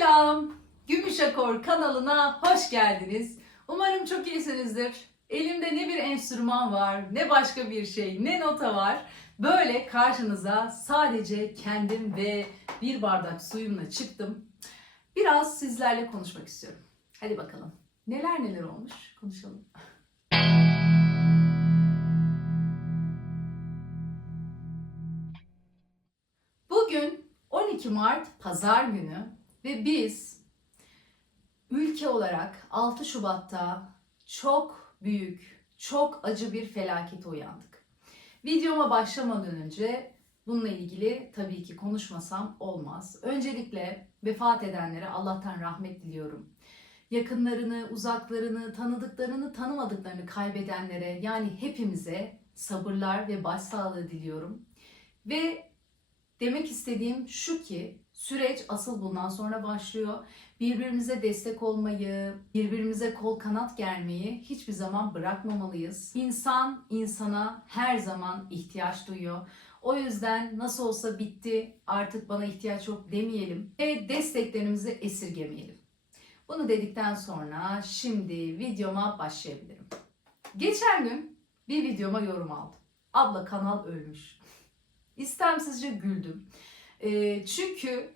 Selam. Gümüş Akor kanalına hoş geldiniz. Umarım çok iyisinizdir. Elimde ne bir enstrüman var, ne başka bir şey, ne nota var. Böyle karşınıza sadece kendim ve bir bardak suyumla çıktım. Biraz sizlerle konuşmak istiyorum. Hadi bakalım. Neler neler olmuş konuşalım. Bugün 12 Mart Pazar günü ve biz ülke olarak 6 Şubat'ta çok büyük, çok acı bir felakete uyandık. Videoma başlamadan önce bununla ilgili tabii ki konuşmasam olmaz. Öncelikle vefat edenlere Allah'tan rahmet diliyorum. Yakınlarını, uzaklarını, tanıdıklarını, tanımadıklarını kaybedenlere yani hepimize sabırlar ve başsağlığı diliyorum. Ve Demek istediğim şu ki süreç asıl bundan sonra başlıyor. Birbirimize destek olmayı, birbirimize kol kanat germeyi hiçbir zaman bırakmamalıyız. İnsan insana her zaman ihtiyaç duyuyor. O yüzden nasıl olsa bitti artık bana ihtiyaç yok demeyelim ve desteklerimizi esirgemeyelim. Bunu dedikten sonra şimdi videoma başlayabilirim. Geçen gün bir videoma yorum aldım. Abla kanal ölmüş. İstemsizce güldüm. Ee, çünkü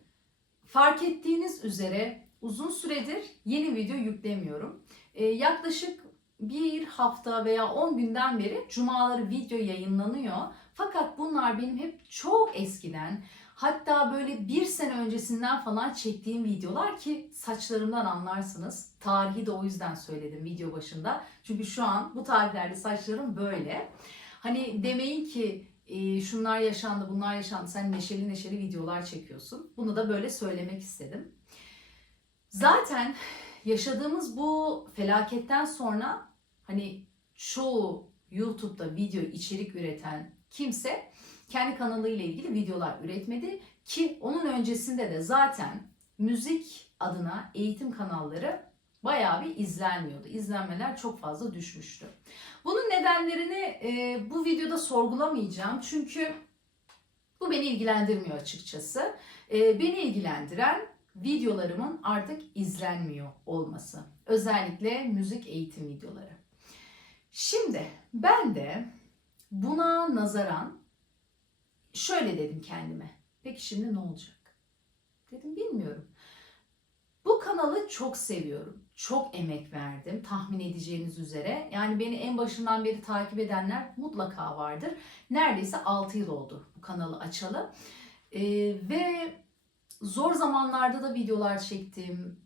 fark ettiğiniz üzere uzun süredir yeni video yüklemiyorum. Ee, yaklaşık bir hafta veya 10 günden beri cumaları video yayınlanıyor. Fakat bunlar benim hep çok eskiden hatta böyle bir sene öncesinden falan çektiğim videolar ki saçlarımdan anlarsınız. Tarihi de o yüzden söyledim video başında. Çünkü şu an bu tarihlerde saçlarım böyle. Hani demeyin ki e, şunlar yaşandı, bunlar yaşandı. Sen neşeli neşeli videolar çekiyorsun. Bunu da böyle söylemek istedim. Zaten yaşadığımız bu felaketten sonra hani çoğu YouTube'da video içerik üreten kimse kendi kanalıyla ilgili videolar üretmedi ki onun öncesinde de zaten müzik adına eğitim kanalları bayağı bir izlenmiyordu. İzlenmeler çok fazla düşmüştü. Bunun nedenlerini e, bu videoda sorgulamayacağım çünkü bu beni ilgilendirmiyor açıkçası. E, beni ilgilendiren videolarımın artık izlenmiyor olması. Özellikle müzik eğitim videoları. Şimdi ben de buna nazaran şöyle dedim kendime. Peki şimdi ne olacak? Dedim bilmiyorum. Kanalı çok seviyorum. Çok emek verdim tahmin edeceğiniz üzere. Yani beni en başından beri takip edenler mutlaka vardır. Neredeyse 6 yıl oldu bu kanalı açalı. Ee, ve zor zamanlarda da videolar çektim.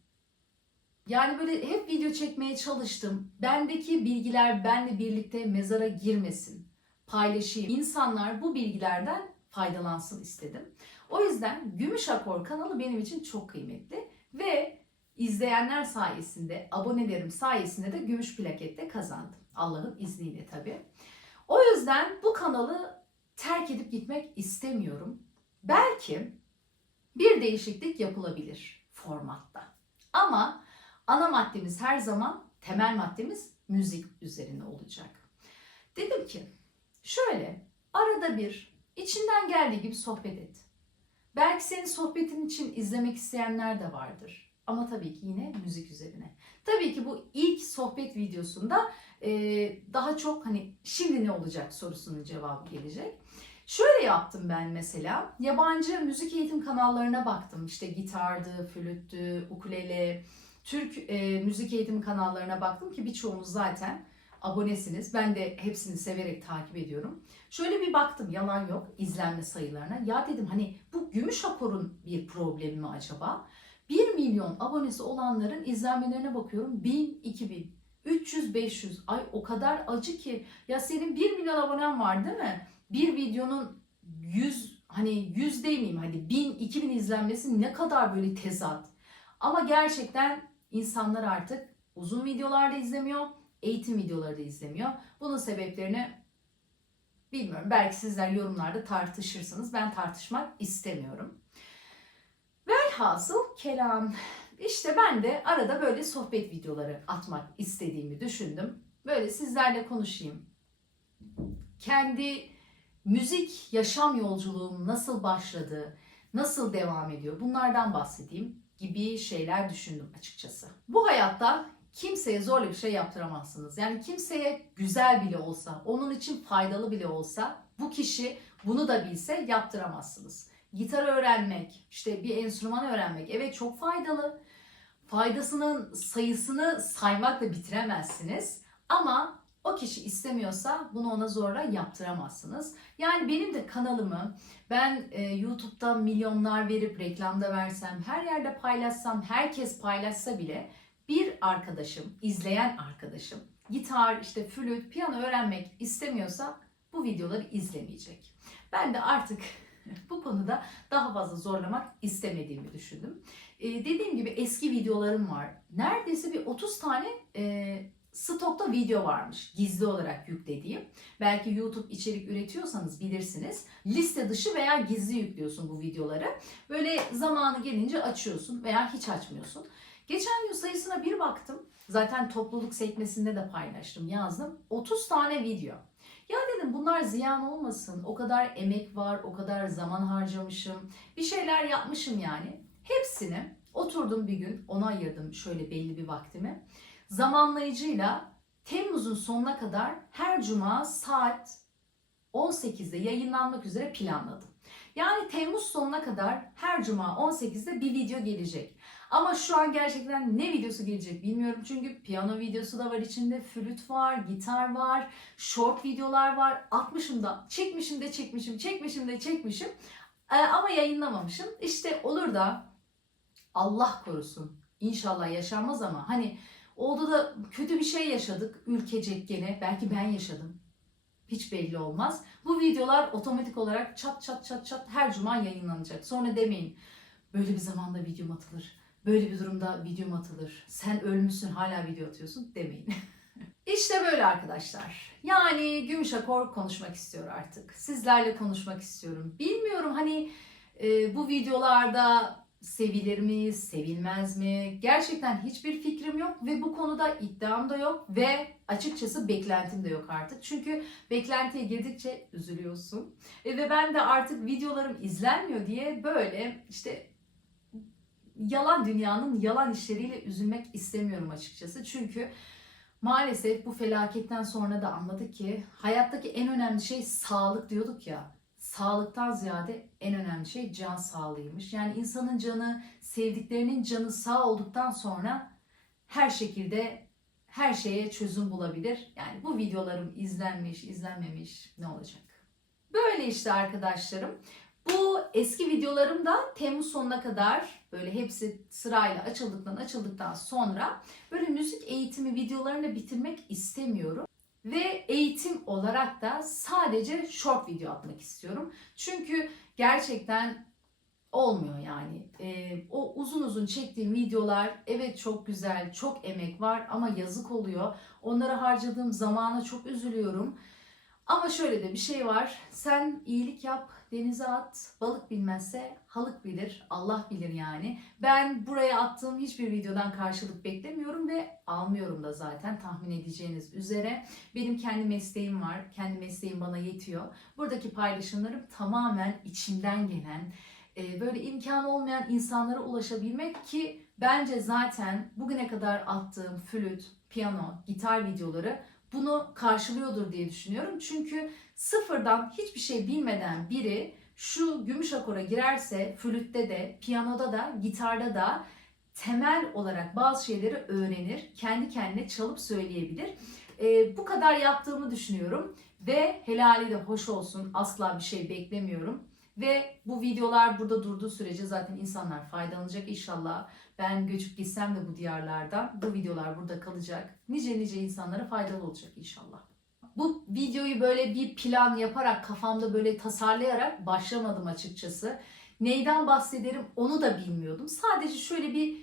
Yani böyle hep video çekmeye çalıştım. Bendeki bilgiler benle birlikte mezara girmesin. Paylaşayım. İnsanlar bu bilgilerden faydalansın istedim. O yüzden Gümüş Akor kanalı benim için çok kıymetli. Ve izleyenler sayesinde, abonelerim sayesinde de gümüş plakette kazandım. Allah'ın izniyle tabii. O yüzden bu kanalı terk edip gitmek istemiyorum. Belki bir değişiklik yapılabilir formatta. Ama ana maddemiz her zaman, temel maddemiz müzik üzerine olacak. Dedim ki şöyle arada bir içinden geldiği gibi sohbet et. Belki senin sohbetin için izlemek isteyenler de vardır. Ama tabii ki yine müzik üzerine. Tabii ki bu ilk sohbet videosunda e, daha çok hani şimdi ne olacak sorusunun cevabı gelecek. Şöyle yaptım ben mesela. Yabancı müzik eğitim kanallarına baktım. İşte gitardı, flüttü, ukulele, Türk e, müzik eğitim kanallarına baktım ki birçoğunuz zaten abonesiniz. Ben de hepsini severek takip ediyorum. Şöyle bir baktım yalan yok izlenme sayılarına. Ya dedim hani bu gümüş akorun bir problemi mi acaba? 1 milyon abonesi olanların izlenmelerine bakıyorum. 1000, 2000, 300, 500. Ay o kadar acı ki. Ya senin 1 milyon abonen var değil mi? Bir videonun 100 hani 100 demeyeyim hadi 1000, 2000 izlenmesi ne kadar böyle tezat. Ama gerçekten insanlar artık uzun videolarda izlemiyor, eğitim videoları da izlemiyor. Bunun sebeplerini bilmiyorum. Belki sizler yorumlarda tartışırsınız. Ben tartışmak istemiyorum. Velhasıl kelam. İşte ben de arada böyle sohbet videoları atmak istediğimi düşündüm. Böyle sizlerle konuşayım. Kendi müzik yaşam yolculuğum nasıl başladı, nasıl devam ediyor bunlardan bahsedeyim. gibi şeyler düşündüm açıkçası. Bu hayatta kimseye zorla bir şey yaptıramazsınız. Yani kimseye güzel bile olsa, onun için faydalı bile olsa bu kişi bunu da bilse yaptıramazsınız. Gitar öğrenmek, işte bir enstrüman öğrenmek evet çok faydalı. Faydasının sayısını saymakla bitiremezsiniz. Ama o kişi istemiyorsa bunu ona zorla yaptıramazsınız. Yani benim de kanalımı ben e, YouTube'da milyonlar verip reklamda versem, her yerde paylaşsam, herkes paylaşsa bile bir arkadaşım, izleyen arkadaşım gitar, işte flüt, piyano öğrenmek istemiyorsa bu videoları izlemeyecek. Ben de artık bu konuda daha fazla zorlamak istemediğimi düşündüm. Ee, dediğim gibi eski videolarım var. Neredeyse bir 30 tane e, stokta video varmış gizli olarak yüklediğim. Belki YouTube içerik üretiyorsanız bilirsiniz. Liste dışı veya gizli yüklüyorsun bu videoları. Böyle zamanı gelince açıyorsun veya hiç açmıyorsun. Geçen gün sayısına bir baktım. Zaten topluluk sekmesinde de paylaştım, yazdım. 30 tane video. Ya dedim bunlar ziyan olmasın. O kadar emek var, o kadar zaman harcamışım. Bir şeyler yapmışım yani. Hepsini oturdum bir gün, ona ayırdım şöyle belli bir vaktimi. Zamanlayıcıyla Temmuz'un sonuna kadar her cuma saat 18'de yayınlanmak üzere planladım. Yani Temmuz sonuna kadar her cuma 18'de bir video gelecek. Ama şu an gerçekten ne videosu gelecek bilmiyorum. Çünkü piyano videosu da var içinde, flüt var, gitar var, short videolar var. Atmışım da, çekmişim de çekmişim, çekmişim de çekmişim. Ee, ama yayınlamamışım. İşte olur da Allah korusun. İnşallah yaşanmaz ama hani oldu da kötü bir şey yaşadık ülkecek gene. Belki ben yaşadım. Hiç belli olmaz. Bu videolar otomatik olarak çat çat çat çat her cuma yayınlanacak. Sonra demeyin böyle bir zamanda videom atılır. Böyle bir durumda videom atılır. Sen ölmüşsün hala video atıyorsun demeyin. işte böyle arkadaşlar. Yani Gümüşakor konuşmak istiyor artık. Sizlerle konuşmak istiyorum. Bilmiyorum hani e, bu videolarda sevilir mi, sevilmez mi? Gerçekten hiçbir fikrim yok ve bu konuda iddiam da yok ve açıkçası beklentim de yok artık. Çünkü beklentiye girdikçe üzülüyorsun. E, ve ben de artık videolarım izlenmiyor diye böyle işte yalan dünyanın yalan işleriyle üzülmek istemiyorum açıkçası. Çünkü maalesef bu felaketten sonra da anladık ki hayattaki en önemli şey sağlık diyorduk ya. Sağlıktan ziyade en önemli şey can sağlığıymış. Yani insanın canı, sevdiklerinin canı sağ olduktan sonra her şekilde her şeye çözüm bulabilir. Yani bu videolarım izlenmiş, izlenmemiş ne olacak? Böyle işte arkadaşlarım. Eski videolarım da Temmuz sonuna kadar böyle hepsi sırayla açıldıktan açıldıktan sonra böyle müzik eğitimi videolarını bitirmek istemiyorum. Ve eğitim olarak da sadece short video atmak istiyorum. Çünkü gerçekten olmuyor yani. Ee, o uzun uzun çektiğim videolar evet çok güzel, çok emek var ama yazık oluyor. Onlara harcadığım zamana çok üzülüyorum. Ama şöyle de bir şey var. Sen iyilik yap, denize at. Balık bilmezse halık bilir. Allah bilir yani. Ben buraya attığım hiçbir videodan karşılık beklemiyorum ve almıyorum da zaten tahmin edeceğiniz üzere. Benim kendi mesleğim var. Kendi mesleğim bana yetiyor. Buradaki paylaşımlarım tamamen içimden gelen, e, böyle imkanı olmayan insanlara ulaşabilmek ki bence zaten bugüne kadar attığım flüt, piyano, gitar videoları bunu karşılıyordur diye düşünüyorum. Çünkü sıfırdan hiçbir şey bilmeden biri şu gümüş akora girerse flütte de, piyanoda da, gitarda da temel olarak bazı şeyleri öğrenir. Kendi kendine çalıp söyleyebilir. Ee, bu kadar yaptığımı düşünüyorum ve helali de hoş olsun. Asla bir şey beklemiyorum. Ve bu videolar burada durduğu sürece zaten insanlar faydalanacak inşallah. Ben göçüp gitsem de bu diyarlardan bu videolar burada kalacak. Nice nice insanlara faydalı olacak inşallah. Bu videoyu böyle bir plan yaparak kafamda böyle tasarlayarak başlamadım açıkçası. Neyden bahsederim onu da bilmiyordum. Sadece şöyle bir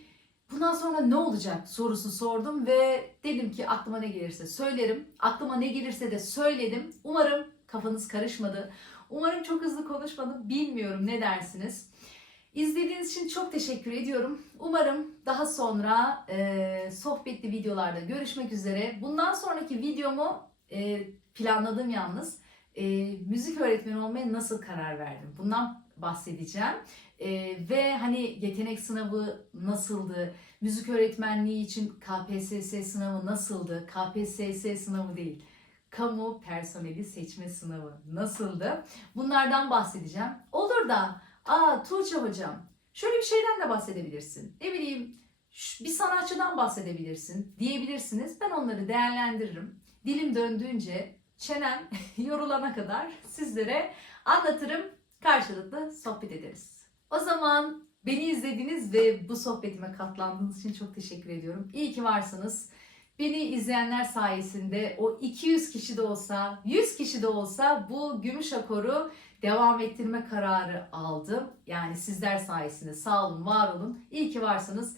bundan sonra ne olacak sorusu sordum ve dedim ki aklıma ne gelirse söylerim. Aklıma ne gelirse de söyledim. Umarım kafanız karışmadı. Umarım çok hızlı konuşmadım. Bilmiyorum ne dersiniz. İzlediğiniz için çok teşekkür ediyorum. Umarım daha sonra e, sohbetli videolarda görüşmek üzere. Bundan sonraki videomu e, planladım yalnız. E, müzik öğretmeni olmaya nasıl karar verdim? Bundan bahsedeceğim. Ee, ve hani yetenek sınavı nasıldı? Müzik öğretmenliği için KPSS sınavı nasıldı? KPSS sınavı değil. Kamu personeli seçme sınavı nasıldı? Bunlardan bahsedeceğim. Olur da, aa Tuğçe hocam şöyle bir şeyden de bahsedebilirsin. Ne bileyim bir sanatçıdan bahsedebilirsin diyebilirsiniz. Ben onları değerlendiririm. Dilim döndüğünce, çenem yorulana kadar sizlere anlatırım. Karşılıklı sohbet ederiz. O zaman beni izlediğiniz ve bu sohbetime katlandığınız için çok teşekkür ediyorum. İyi ki varsınız. Beni izleyenler sayesinde o 200 kişi de olsa, 100 kişi de olsa bu gümüş akoru devam ettirme kararı aldım. Yani sizler sayesinde sağ olun, var olun. İyi ki varsınız.